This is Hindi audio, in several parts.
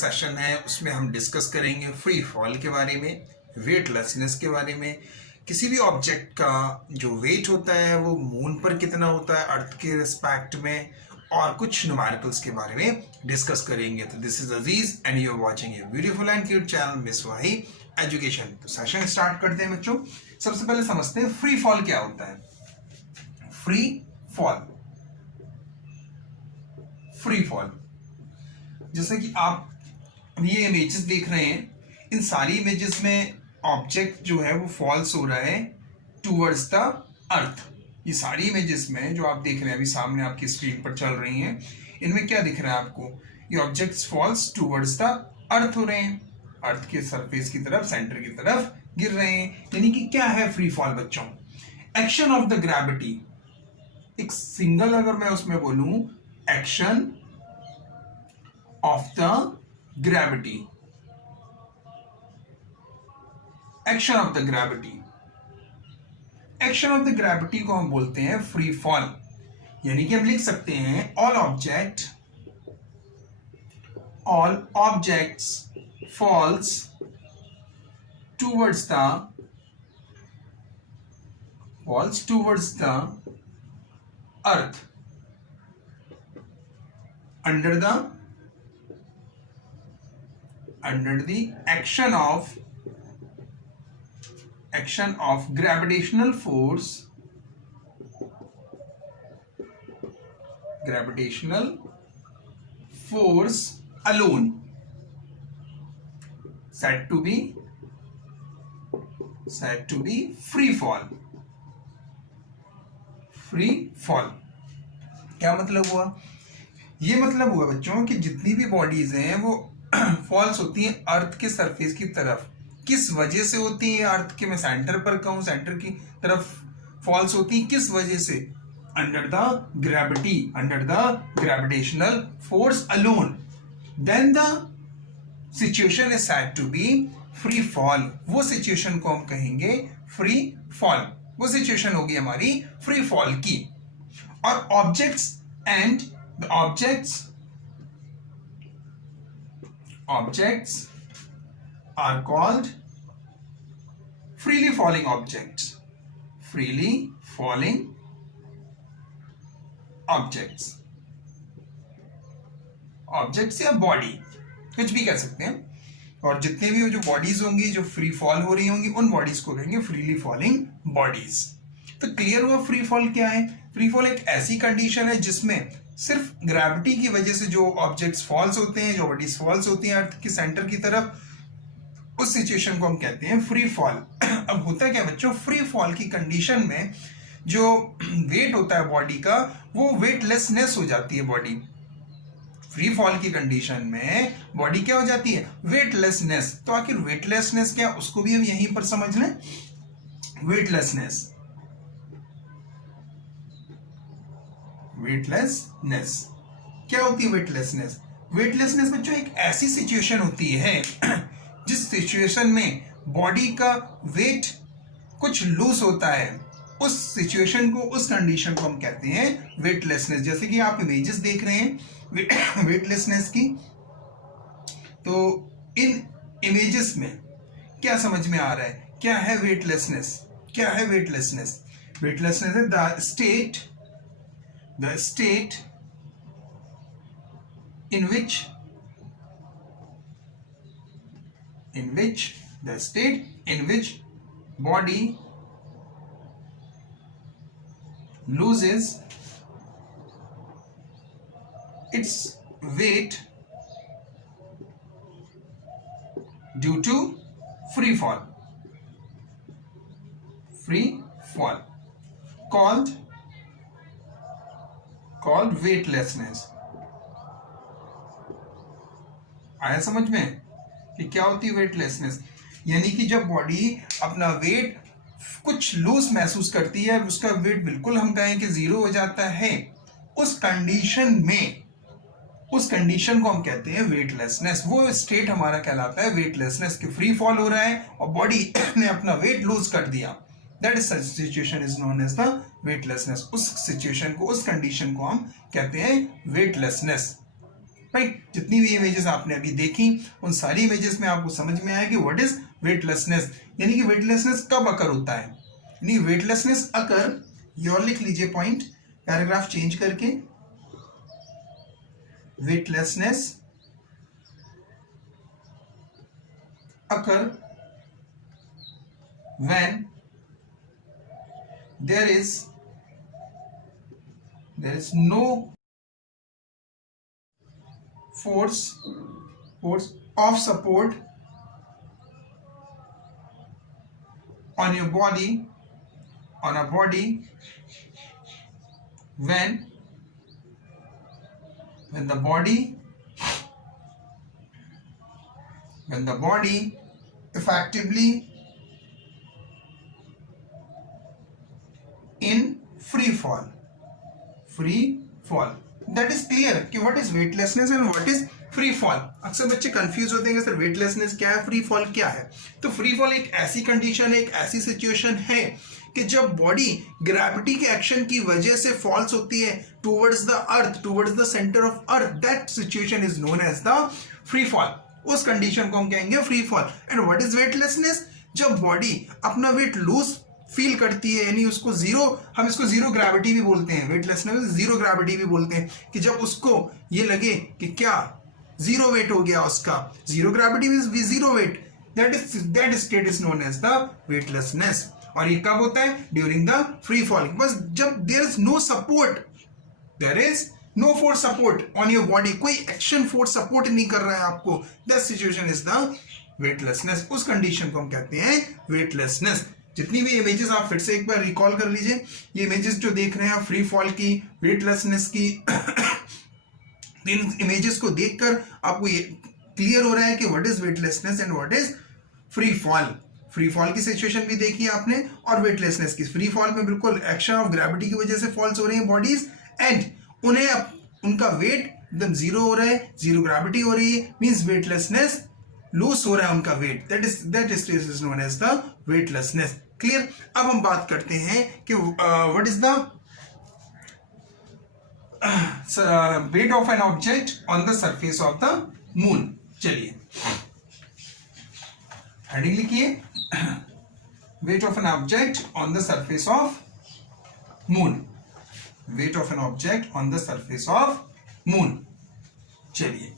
सेशन है उसमें हम डिस्कस करेंगे फ्री फॉल के बारे में, वेटलेसनेस के बारे में। किसी भी ऑब्जेक्ट का जो वेट होता है वो मून पर कितना होता है अर्थ के रिस्पेक्ट में, और कुछ न्यूमेरिकल्स के बारे में डिस्कस करेंगे। तो this is Aziz and you are watching a beautiful and cute channel Miss Wahi Education. तो सेशन स्टार्ट करते हैं बच्चों। सबसे पहले समझते हैं फ्री फॉल क्या होता है। फ्री फॉल, फ्री फॉल जैसे कि आप ये इमेजेस देख रहे हैं, इन सारी इमेजेस में ऑब्जेक्ट जो है वो फॉल्स हो रहा है टूवर्ड्स द अर्थ। ये सारी इमेजेस में जो आप देख रहे हैं अभी सामने आपकी स्क्रीन पर चल रही हैं, इनमें क्या दिख रहा है आपको? ये objects falls towards the earth हो रहे हैं, अर्थ के सरफेस की तरफ, सेंटर की तरफ गिर रहे हैं। यानी कि क्या है फ्री फॉल बच्चों? Action of the gravity. एक सिंगल अगर मैं उसमें बोलूं, action of the gravity, action of the gravity, action of the gravity को हम बोलते हैं फ्री फॉल। यानी कि हम लिख सकते हैं all objects falls towards the earth under the action of gravitational force alone, said to be free fall। क्या मतलब हुआ? ये मतलब हुआ बच्चों कि जितनी भी बॉडीज हैं वो फॉल्स होती हैं अर्थ के सरफेस की तरफ। किस वजह से होती है? अर्थ के, मैं सेंटर पर कहूं, सेंटर की तरफ फॉल्स होती है। किस वजह से? Under the gravitational force alone. Then the situation is said to be free fall. वो सिचुएशन को हम कहेंगे फ्री फॉल। वो सिचुएशन होगी हमारी फ्री फॉल की। और objects and the objects are called freely falling objects। Objects या बॉडी, कुछ भी कह सकते हैं। और जितने भी जो बॉडीज होंगी जो फ्री फॉल हो रही होंगी, उन बॉडीज को कहेंगे फ्रीली फॉलिंग बॉडीज। तो क्लियर हुआ फ्री फॉल क्या है? फ्री फॉल एक ऐसी कंडीशन है जिसमें सिर्फ ग्रेविटी की वजह से जो ऑब्जेक्ट्स फॉल्स होते हैं, जो बॉडीज फॉल्स होती हैं अर्थ के सेंटर की तरफ, उस सिचुएशन को हम कहते हैं फ्री फॉल। अब होता है क्या बच्चों? फ्री फॉल की कंडीशन में जो वेट होता है बॉडी का, वो वेटलेसनेस हो जाती है बॉडी। फ्री फॉल की कंडीशन में बॉडी क्या हो जाती है? वेटलेसनेस। तो आखिर वेटलेसनेस क्या, उसको भी हम यहीं पर समझ लें। वेटलेसनेस क्या होती है? वेटलेसनेस बच्चों एक ऐसी सिचुएशन होती है जिस सिचुएशन में बॉडी का वेट कुछ लूज होता है। उस सिचुएशन को, उस कंडीशन को हम कहते हैं वेटलेसनेस। जैसे कि आप इमेजेस देख रहे हैं वेटलेसनेस की, तो इन इमेजेस में क्या समझ में आ रहा है? क्या है वेटलेसनेस? वेटलेसनेस है the state in which body loses its weight due to free fall called weightlessness. आया समझ में कि क्या होती है वेटलेसनेस? यानी कि जब बॉडी अपना वेट कुछ लूज महसूस करती है, उसका वेट बिल्कुल हम कहें कि जीरो हो जाता है, उस कंडीशन को हम कहते हैं वेटलेसनेस। वो स्टेट हमारा कहलाता है वेटलेसनेस, कि फ्री फॉल हो रहा है और बॉडी ने अपना वेट लूज कर दिया। That is such situation is known as the weightlessness. उस सिचुएशन को, उस कंडीशन को हम कहते हैं वेटलेसनेस। राइट। जितनी भी इमेजेस आपने अभी देखी उन सारी इमेजेस में आपको समझ में आया कि व्हाट इज वेटलेसनेस, यानी कि वेटलेसनेस कब अकर होता है, यानी वेटलेसनेस अकर, ये और लिख लीजिए पॉइंट पैराग्राफ चेंज करके, weightlessness occur when there is no force of support on your body, on a body, when the body effectively in free fall, that is clear कि what is weightlessness and what is free fall. अक्सर बच्चे कंफ्यूज होते हैं सर वेटलेसनेस क्या है, फ्री फॉल क्या है। तो फ्री फॉल एक ऐसी कंडीशन है, एक ऐसी सिचुएशन है कि जब बॉडी ग्रेविटी के एक्शन की वजह से फॉल्स होती है towards the earth, towards the centre of earth, that situation is known as the free fall. उस कंडीशन को हम कहेंगे free fall. And what is weightlessness, जब बॉडी अपना वेट लूज फील करती है, यानी उसको जीरो, हम इसको जीरो ग्रेविटी भी बोलते हैं, वेटलेसनेस जीरो ग्रेविटी भी बोलते हैं, कि जब उसको ये लगे कि क्या जीरो वेट हो गया उसका, zero gravity means zero weight, that state is known as the weightlessness. और ये कब होता है, ड्यूरिंग द फ्री फॉल, बस जब there is no support, there is no force support on your body, कोई एक्शन फोर्स सपोर्ट नहीं कर रहा है आपको, that situation is the weightlessness. उस कंडीशन को हम कहते हैं वेटलेसनेस। जितनी भी इमेजेस आप फिर से एक बार रिकॉल कर लीजिए, ये इमेजेस जो देख रहे हैं आप फ्री फॉल की, वेटलेसनेस की, इन इमेजेस को देखकर आपको ये क्लियर हो रहा है कि what is weightlessness and what is free fall. Free fall की सिचुएशन भी देखी आपने और वेटलेसनेस की। फ्री फॉल में बिल्कुल एक्शन ऑफ ग्रेविटी की वजह से फॉल्स हो रही हैं बॉडीज, एंड उन्हें उनका वेट एकदम जीरो हो रहा है, जीरो ग्रेविटी हो रही है, मींस वेटलेसनेस लूज हो रहा है उनका weight, that is known as the weightlessness. Clear. अब हम बात करते हैं कि what is the weight of an object on the surface of the moon। चलिए हेडिंग लिखिए, weight of an object on the surface of moon, weight of an object on the surface of moon। चलिए,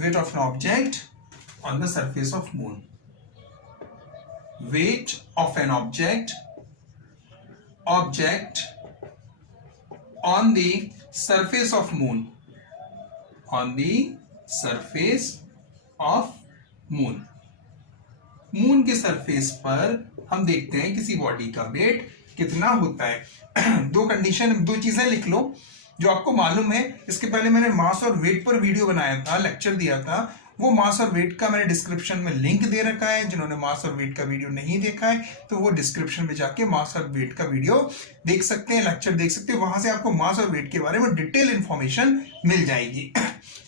weight of an object on the surface of moon, weight of an object on the surface of moon, on the surface of moon। Moon के सरफेस पर हम देखते हैं किसी बॉडी का वेट कितना होता है। दो कंडीशन, दो चीजें लिख लो जो आपको मालूम है। इसके पहले मैंने मास और वेट पर वीडियो बनाया था, लेक्चर दिया था, वो मास और वेट का मैंने डिस्क्रिप्शन में लिंक दे रखा है। जिन्होंने मास और वेट का वीडियो नहीं देखा है तो वो डिस्क्रिप्शन में जाके मास और वेट का वीडियो देख सकते हैं, लेक्चर देख सकते हैं, वहां से आपको मास और वेट के बारे में डिटेल इंफॉर्मेशन मिल जाएगी।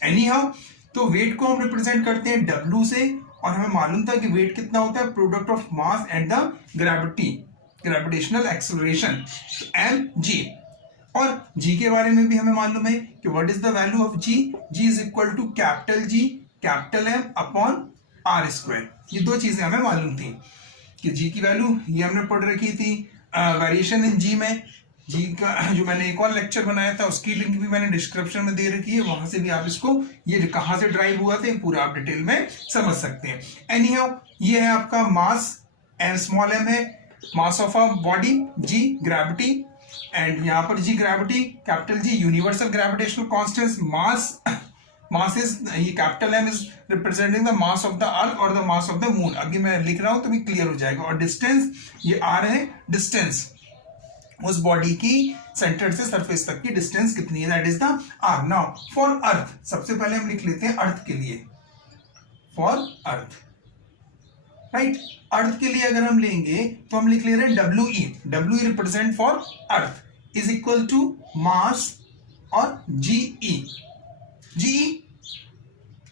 एनी हाउ, तो वेट को हम रिप्रेजेंट करते हैं W से, और हमें मालूम था कि वेट कितना होता है, product of mass and the gravity, gravitational acceleration, mg। और g के बारे में भी हमें मालूम है कि what is the value of g, g is equal to capital G capital M upon R square. ये दो चीजें हमें मालूम थी कि g की वैल्यू ये हमने पढ़ रखी थी वेरिएशन इन g में। g का जो मैंने एक और लेक्चर बनाया था उसकी लिंक भी मैंने डिस्क्रिप्शन में दे रखी है, वहां से भी आप इसको, ये कहां से ड्राइव हुआ था पूरा आप डिटेल में समझ सकते हैं। एनी हाउ, ये है आपका मास, m स्मॉल m है, mass of a body, g gravity, and यहाँ पर g gravity, capital G universal gravitational constant, mass is, ये capital M is representing the mass of the earth और the mass of the moon. अभी मैं लिख रहा हूं तो भी क्लियर हो जाएगा। और डिस्टेंस, ये R है, डिस्टेंस उस बॉडी की सेंटर से सरफेस तक की डिस्टेंस कितनी है, that is the R। Now for earth, सबसे पहले हम लिख लेते हैं अर्थ के लिए, फॉर अर्थ, राइट। अर्थ के लिए अगर हम लेंगे तो हम लिख ले रहे हैं WE, WE represent for earth is equal to mass और GE, GE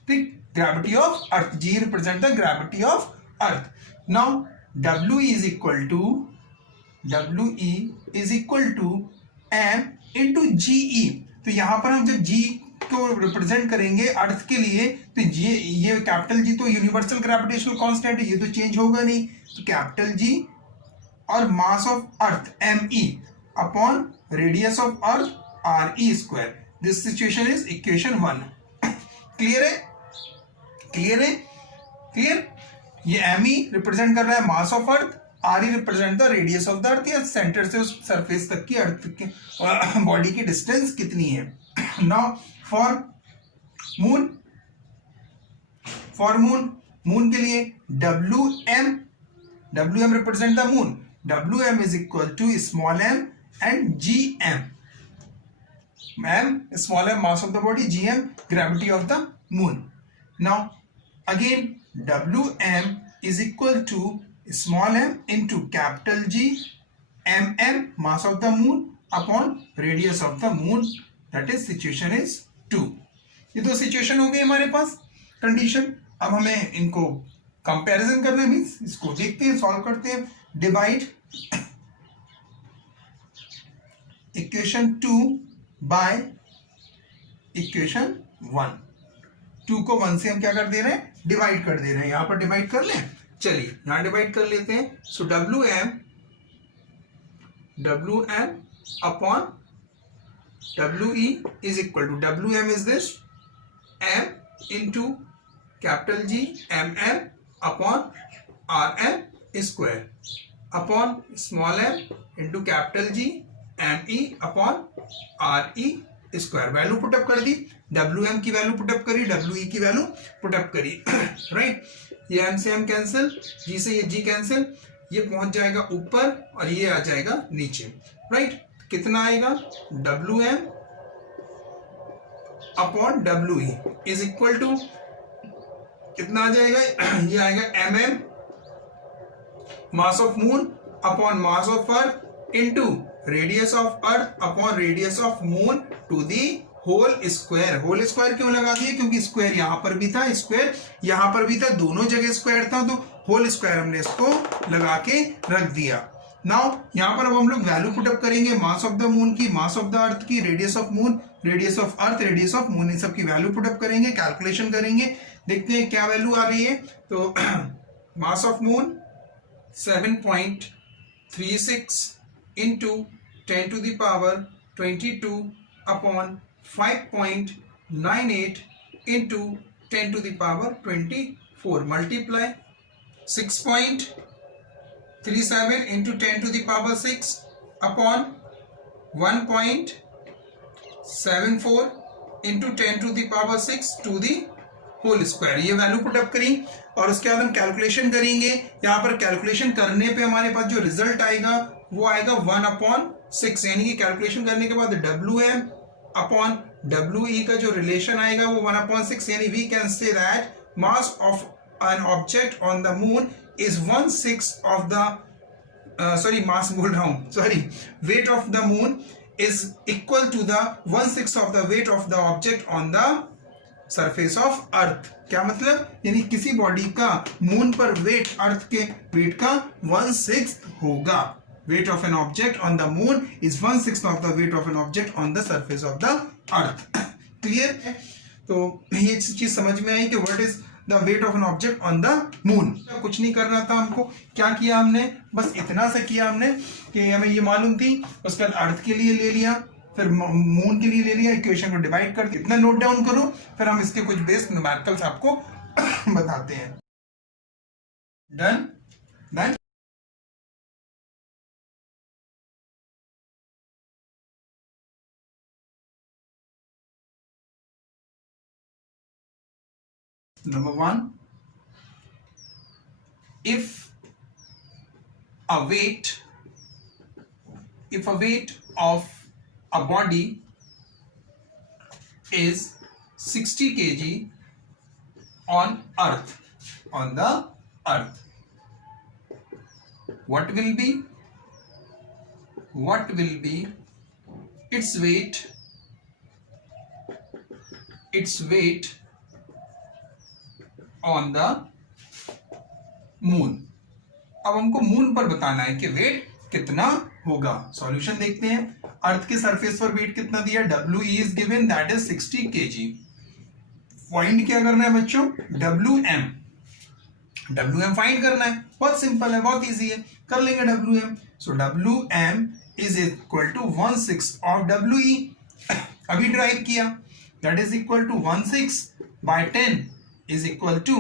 ठीक, gravity of earth, G represent the gravity of earth. Now WE is equal to M into GE। तो यहाँ पर हम जब जी को रिप्रेजेंट करेंगे अर्थ के लिए, तो ये कैपिटल जी तो यूनिवर्सल ग्रेविटेशनल कांस्टेंट है, ये तो चेंज होगा नहीं। तो कैपिटल जी और मास of earth me upon radius of earth re²। This situation is equation 1। Clear है? क्लियर है? क्लियर? ये me रिप्रेजेंट कर रहा है mass of earth, re represent the radius of the अर्थ, या सेंटर से उस सरफेस तक की अर्थ की बॉडी की डिस्टेंस कितनी है। नाउ फॉर मून, मून के लिए WM represent the moon, WM is equal to small m and GM। m small m mass of the body, GM gravity of the moon. Now again WM is equal to small m into capital G mm mass of the moon upon radius of the moon, that is situation is 2। ये दो सिचुएशन हो गई हमारे पास कंडीशन। अब हमें इनको कंपैरिजन करना है, मीन्स इसको देखते हैं, सॉल्व करते हैं। Divide equation 2 by equation 1। 2 को 1 से हम क्या कर दे रहे हैं, डिवाइड कर दे रहे हैं। यहां पर डिवाइड कर लें, चलिए यहां डिवाइड कर लेते हैं। So WM upon WE is equal to, WM is this M into capital G MM upon RM² upon small m into capital G ME upon RE²। Value put up कर दी, WM की वैल्यू पुटअप करी, WE की वैल्यू पुटअप करी। राइट, ये M से M कैंसिल, G से ये G कैंसिल, ये पहुंच जाएगा ऊपर और ये आ जाएगा नीचे। राइट, कितना आएगा, WM upon WE is equal to कितना आ जाएगा, ये आएगा MM mass of moon upon mass of earth into radius of earth upon radius of moon to the whole square. Whole square क्यों लगा दिए, क्योंकि स्क्वायर यहां पर भी था, स्क्वायर यहां पर भी था, दोनों जगह स्क्वायर था, तो होल स्क्वायर हमने इसको लगा के रख दिया। नाउ यहां पर अब हम लोग वैल्यू पुटअप करेंगे मास ऑफ द मून की, मास ऑफ द अर्थ की, radius of moon, radius of earth, radius of moon, इन सब की वैल्यू पुटअप करेंगे, कैलकुलेशन करेंगे, देखते हैं क्या वैल्यू आ रही है। तो मास of moon 7.36 into 10 to the power 22 upon 5.98 into 10 to the power 24 multiply 6.37 into 10 to the power 6 upon 1.74 into 10 to the power 6 to the whole square. ये वैल्यू पुटअप करी और उसके बाद हम कैलकुलेशन करेंगे। यहाँ पर कैलकुलेशन करने पे हमारे पास जो रिजल्ट आएगा वो आएगा 1/6, यानी कि कैलकुलेशन करने के बाद WM अपॉन WE का जो रिलेशन आएगा वो 1/6, यानी we can say that mass of an object on the moon is 1/6 of the mass बोल रहा हूं, weight of the moon is equal to the 1/6 of the weight of the object on the surface of earth. क्या मतलब, यानी किसी बॉडी का मून पर वेट अर्थ के वेट का 1/6 होगा। Weight of an object on the moon is 1/6 of the weight of an object on the surface of the earth. Clear है? तो ये चीज समझ में आई कि what is the weight of an object on the moon. कुछ नहीं करना था हमको, क्या किया हमने, बस इतना सा किया हमने कि हमें ये मालूम थी, उसके बाद अर्थ के लिए ले लिया, फिर मून के लिए ले लिया, इक्वेशन को डिवाइड कर, इतना नोट डाउन करो, फिर हम इसके कुछ बेस्ड न्यूमेरिकल्स आपको बताते हैं। Done done. Number 1, if a weight of a body is 60 kg on the earth, what will be its weight on the moon। अब हमको मून पर बताना है कि वेट कितना होगा। सॉल्यूशन देखते हैं। अर्थ के सरफेस पर वेट कितना दिया, W is given that is 60 kg। Find क्या करना है बच्चों, डब्ल्यू एम फाइंड करना है, बहुत सिंपल है, बहुत इजी है, कर लेंगे W M. So W M is equal to 1/6 of W E, अभी ड्राइव किया, that is equal to 1/6 by 10 is equal to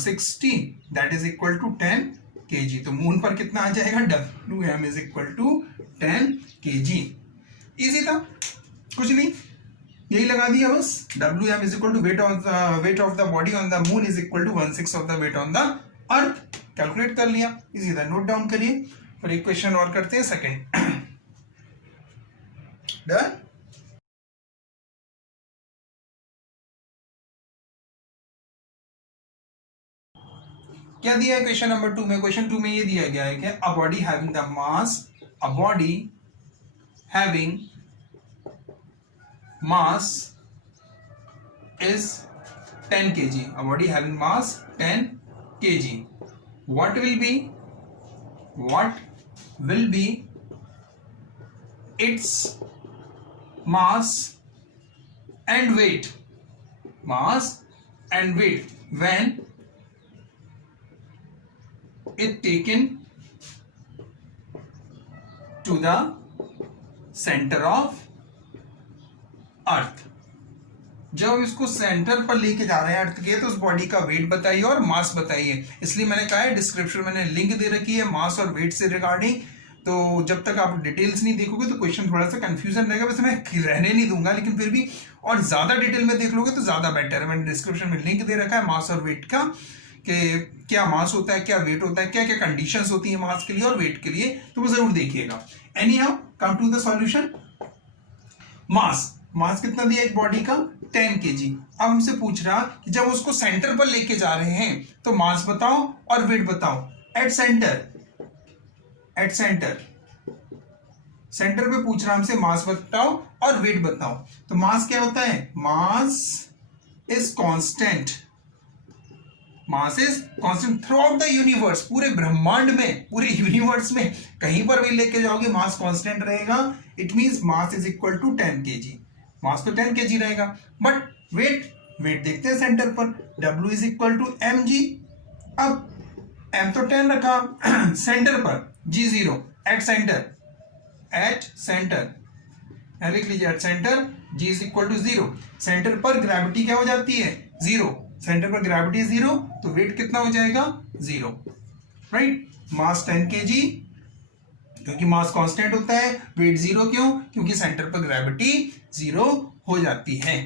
60, that is equal to 10 kg। तो मून पर कितना आ जाएगा, W M is equal to 10 kg। Easy था, कुछ नहीं, यही लगा दिया बस। W M is equal to weight of the body on the moon is equal to 1/6 of the weight on the earth, calculate कर लिया, इजी था, नोट डाउन करिए। फिर एक क्वेश्चन और करते हैं, सेकंड। डन। क्या दिया है क्वेश्चन नंबर 2 में, क्वेश्चन 2 में ये दिया गया है कि a body having the mass, a body having mass is 10 kg, a body having mass 10 kg, what will be its mass and weight when it taken to the center of earth। जब इसको सेंटर पर लेके जा रहे हैं अर्थ के, तो उस बॉडी का वेट बताइए और मास बताइए। इसलिए मैंने कहा है डिस्क्रिप्शन में मैंने लिंक दे रखी है मास और वेट से रिगार्डिंग, तो जब तक आप डिटेल्स नहीं देखोगे तो क्वेश्चन थोड़ा सा कंफ्यूजन रहेगा, वैसे मैं रहने नहीं दूंगा, लेकिन फिर भी और ज्यादा डिटेल में देख लोगे तो ज्यादा बेटर है। मैंने डिस्क्रिप्शन में लिंक दे रखा है मास और वेट का, कि क्या मास होता है, क्या वेट होता है, क्या क्या कंडीशंस होती है मास के लिए और वेट के लिए, तो वो जरूर देखिएगा। Anyhow come to the solution. Mass कितना दिया एक बॉडी का, 10 kg। अब हमसे पूछ रहा कि जब उसको सेंटर पर लेके जा रहे हैं तो मास बताओ और वेट बताओ। एट सेंटर पे पूछ रहा हमसे मास बताओ और वेट बताओ। तो मास क्या होता है, mass is constant through out the universe, पूरे ब्रह्मांड में, पूरे यूनिवर्स में कहीं पर भी लेके जाओगे मास कांस्टेंट रहेगा। It means mass is equal to 10 kg, mass तो 10 kg रहेगा। बट वेट देखते हैं सेंटर पर, W is equal to mg। अब m तो 10 रखा सेंटर पर, g0 एट सेंटर लिख लीजिए, at centre g is equal to 0। Centre पर ग्रेविटी क्या हो जाती है, 0। सेंटर पर ग्रेविटी 0, तो वेट कितना हो जाएगा, 0, राइट। मास 10 kg, क्योंकि मास कांस्टेंट होता है, वेट 0 क्यों, क्योंकि सेंटर पर ग्रेविटी 0 हो जाती है।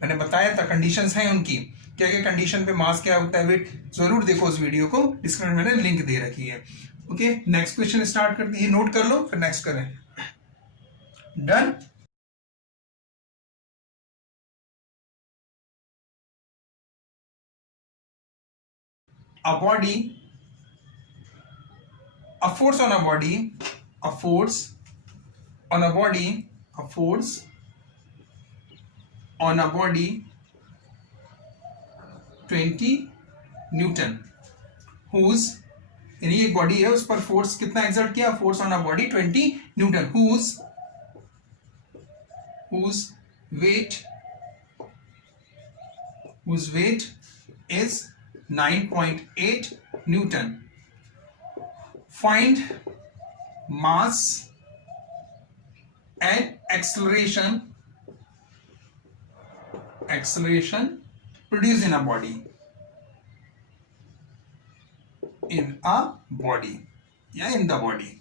मैंने बताया था कंडीशंस हैं उनकी, क्या क्या कंडीशन पे मास क्या होता है, वेट, जरूर देखो उस वीडियो को, डिस्क्रिप्शन में मैंने लिंक दे रखी है। ओके, नेक्स्ट क्वेश्चन स्टार्ट करते हैं, नोट कर लो फिर नेक्स्ट करें। Done. A force on a body 20 Newton, whose, यानी एक बॉडी है उस पर फोर्स कितना एक्सर्ट किया, force on a body 20 Newton, whose weight is 9.8 Newton. Find mass and acceleration produced in a body. या in the body,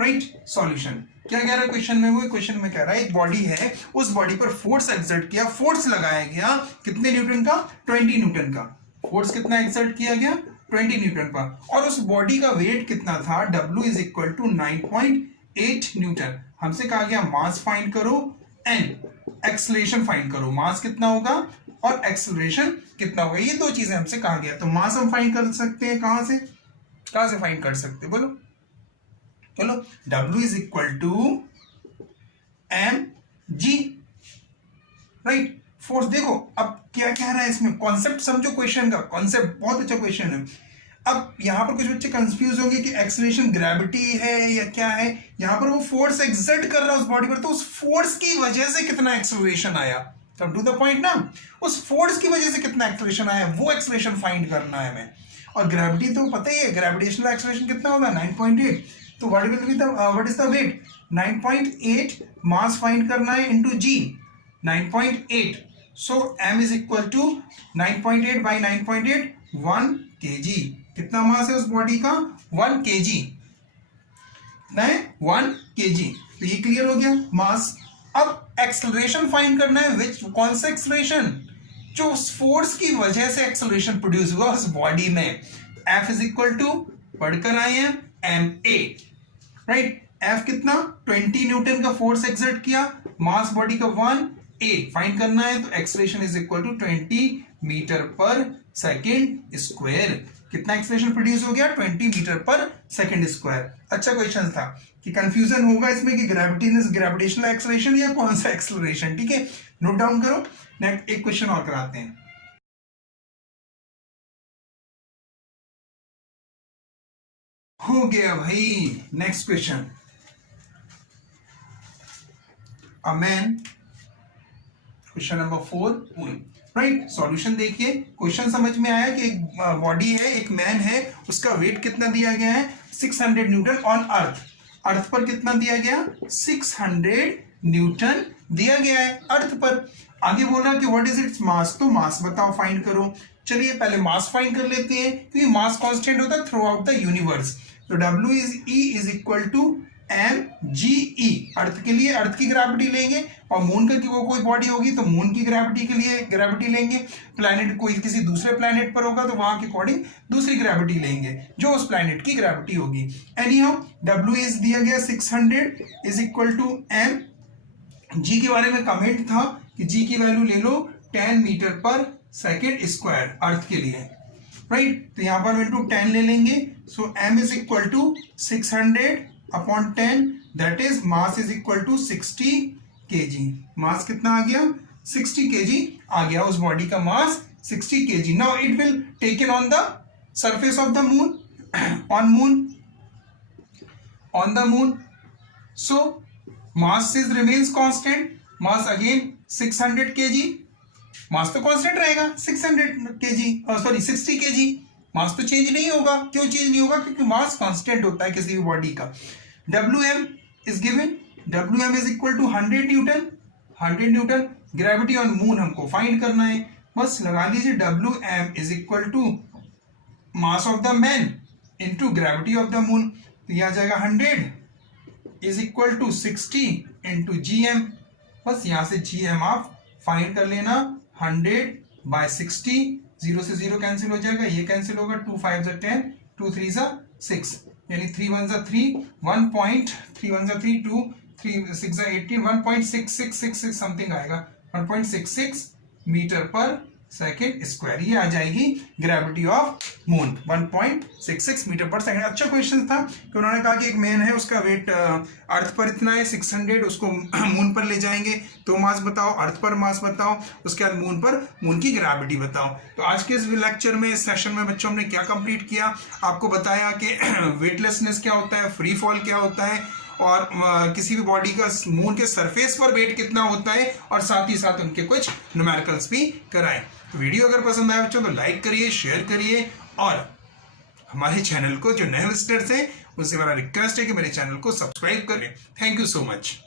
right? Solution क्या कह रहा है क्वेश्चन में, वो क्वेश्चन में कह रहा है एक बॉडी है, उस बॉडी पर फोर्स एक्सर्ट किया, फोर्स लगाया गया कितने न्यूटन का, 20 न्यूटन का। फोर्स कितना एक्सर्ट किया गया, 20 न्यूटन पर, और उस बॉडी का वेट कितना था, W is equal to 9.8 newton. हमसे कहा गया मास फाइंड करो एंड एक्सेलरेशन फाइंड करो, मास कितना होगा और एक्सेलरेशन कितना होगा, ये दो चीजें हमसे कहा गया। तो मास हम फाइंड कर सकते हैं, कहां से फाइंड कर सकते हैं, बोलो चलो। W is equal to mg, right. Force देखो अब क्या कह रहा है इसमें, कॉन्सेप्ट समझो क्वेश्चन का, कॉन्सेप्ट बहुत अच्छा क्वेश्चन है। अब यहाँ पर कुछ बच्चे कंफ्यूज होंगे कि एक्सेलरेशन ग्रेविटी है या क्या है। यहाँ पर वो फोर्स एक्सर्ट कर रहा है उस बॉडी पर, तो उस फोर्स की वजह से कितना एक्सेलरेशन आया, कम टू द पॉइंट ना, उस फोर्स की वजह से कितना एक्सेलरेशन आया वो एक्सेलरेशन फाइंड करना है हमें। और ग्रेविटी तो पता ही है, ग्रेविटेशनल एक्सेलरेशन कितना होगा 9.8, तो what will be the what is the weight 9.8, mass find करना है into g 9.8, so m is equal to 9.8 by 9.8 1 kg। कितना मास है उस बॉडी का 1 kg, कितना है 1 kg। तो ये क्लियर हो गया मास। अब एक्सेलरेशन फाइंड करना है, विच कौन सा एक्सेलरेशन, जो उस फोर्स की वजह से एक्सेलरेशन प्रोड्यूस हुआ उस बॉडी में। F इज इक्वल टू पढ़कर आए हैं ma, राइट। F कितना 20 न्यूटन का फोर्स एक्सर्ट किया, मास बॉडी का 1a फाइंड करना है, तो acceleration is equal to 20 metre per second square. कितना एक्सेलरेशन प्रोड्यूस हो गया 20 मीटर पर सेकेंड स्क्वायर। अच्छा क्वेश्चन था कि कंफ्यूजन होगा इसमें कि ग्रेविटेशनल एक्सेलरेशन या कौन सा एक्सेलरेशन, ठीक है, नोट डाउन करो। नेक्स्ट एक क्वेश्चन और कराते हैं। हो गया भाई, next question. A man, question number 4, right. Solution देखिए, क्वेश्चन समझ में आया कि एक बॉडी है, एक मैन है, उसका वेट कितना दिया गया है 600 न्यूटन ऑन अर्थ। अर्थ पर कितना दिया गया 600 न्यूटन दिया गया है अर्थ पर। आगे बोल रहा कि व्हाट इज इट्स मास, तो मास बताओ, फाइंड करो। चलिए पहले मास फाइंड कर लेते हैं, क्योंकि मास कांस्टेंट होता है थ्रू आउट द यूनिवर्स। तो W is equal to mge, earth के लिए अर्थ की ग्रेविटी लेंगे, और मून का कोई बॉडी होगी तो मून की ग्रेविटी के लिए ग्रेविटी लेंगे, प्लैनेट कोई किसी दूसरे प्लैनेट पर होगा तो वहां के अकॉर्डिंग दूसरी ग्रेविटी लेंगे जो उस प्लैनेट की ग्रेविटी होगी। एनी हाउ W इज दिया गया 600 is equal to m, g के बारे में कमेंट था कि g की वैल्यू ले लो 10 मीटर पर सेकेंड स्क्वायर अर्थ के लिए, राइट। तो यहां पर इंटू 10 ले लेंगे, so m is equal to 600 upon 10, that is mass is equal to 60 kg। Mass कितना आ गया 60 kg आ गया, उस बॉडी का मास 60 kg। Now it will taken on the surface of the moon, on the moon, so mass is remains constant, mass again 600 kg, mass तो कांस्टेंट रहेगा 600 kg, सॉरी 60 kg, मास तो चेंज नहीं होगा। क्यों चेंज नहीं होगा, क्योंकि मास कांस्टेंट होता है किसी भी बॉडी का। Wm is given, Wm is equal to 100 newton, 100 newton. Gravity on moon हमको फाइंड करना है, बस लगा लीजिए Wm is equal to mass of the man into gravity of the moon, तो यह आ जाएगा 100 is equal to 60 into Gm, बस यहां से Gm आप फाइंड कर लेना 100 बाय 60, 0 से 0 कैंसिल हो जाएगा, ये कैंसिल होगा, 2 5 10, 2 3 6, यानी 3 1 3, 1.3 1 3, 2 3 6 18, 1.6666 समथिंग आएगा, 1.66 मीटर पर सेकेंड स्क्वायर, ये आ जाएगी gravity of moon 1.66 metre per second. अच्छा क्वेश्चन था कि उन्होंने कहा कि एक मैन है, उसका वेट अर्थ पर इतना है 600, उसको मून पर ले जाएंगे तो मास बताओ, अर्थ पर मास बताओ, उसके बाद मून पर मून की ग्रेविटी बताओ। तो आज के इस लेक्चर में, इस सेशन में बच्चों हमने क्या कंप्लीट किया, आपको बताया कि वेटलेसनेस क्या होता है, फ्री फॉल क्या होता है, और किसी भी बॉडी का मून के सरफेस पर वेट कितना होता है, और साथ ही साथ उनके कुछ न्यूमेरिकल्स भी कराएं। तो वीडियो अगर पसंद आया बच्चों तो लाइक करिए, शेयर करिए, और हमारे चैनल को जो नए विजिटर्स हैं उनसे मेरा रिक्वेस्ट है कि मेरे चैनल को सब्सक्राइब करें। Thank you so much.